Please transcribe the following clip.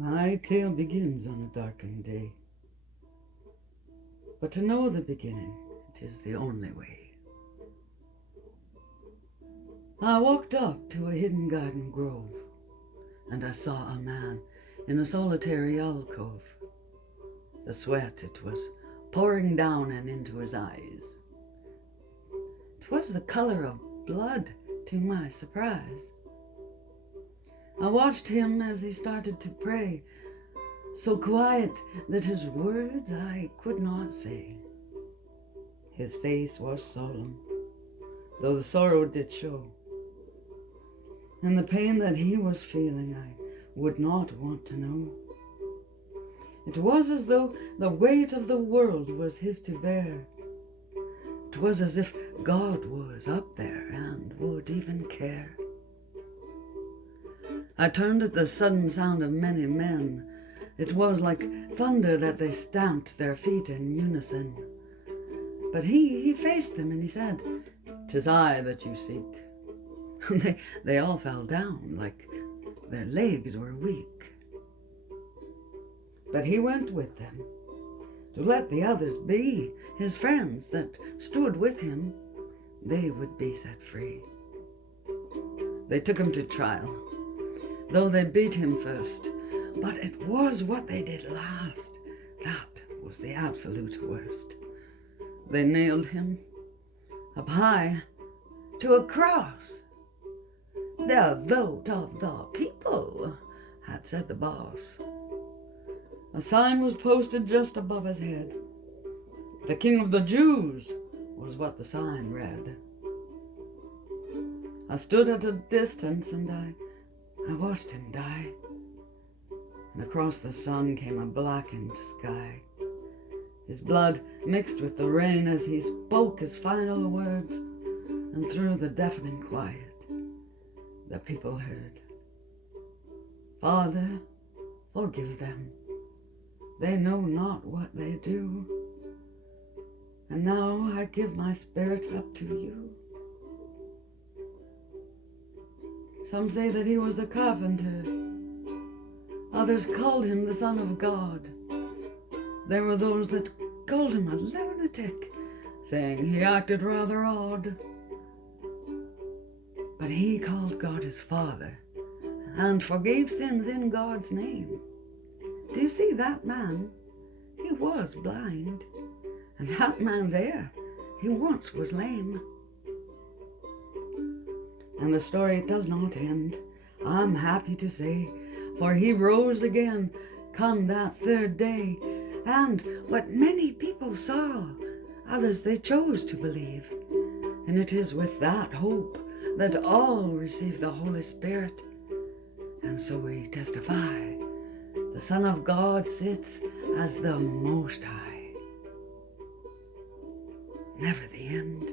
My tale begins on a darkened day, but to know the beginning, it is the only way. I walked up to a hidden garden grove, and I saw a man in a solitary alcove. The sweat, it was pouring down and into his eyes. It was the color of blood, to my surprise. I watched him as he started to pray, so quiet that his words I could not say. His face was solemn, though the sorrow did show, and the pain that he was feeling I would not want to know. It was as though the weight of the world was his to bear. It was as if God was up there and would even care. I turned at the sudden sound of many men. It was like thunder that they stamped their feet in unison. But he faced them and he said, "'Tis I that you seek." They all fell down like their legs were weak. But he went with them to let the others be, his friends that stood with him. They would be set free. They took him to trial, though they beat him first. But it was what they did last that was the absolute worst. They nailed him up high to a cross. "The vote of the people," had said the boss. A sign was posted just above his head. "The King of the Jews" was what the sign read. I stood at a distance and I watched him die. And across the sun came a blackened sky. His blood mixed with the rain as he spoke his final words, and through the deafening quiet, the people heard, "Father, forgive them. They know not what they do. And now I give my spirit up to you." Some say that he was a carpenter. Others called him the Son of God. There were those that called him a lunatic, saying he acted rather odd. But he called God his Father and forgave sins in God's name. Do you see that man? He was blind. And that man there, he once was lame. And the story does not end, I'm happy to say, for he rose again come that third day. And what many people saw, others they chose to believe. And it is with that hope that all receive the Holy Spirit. And so we testify, the Son of God sits as the Most High. Never the end.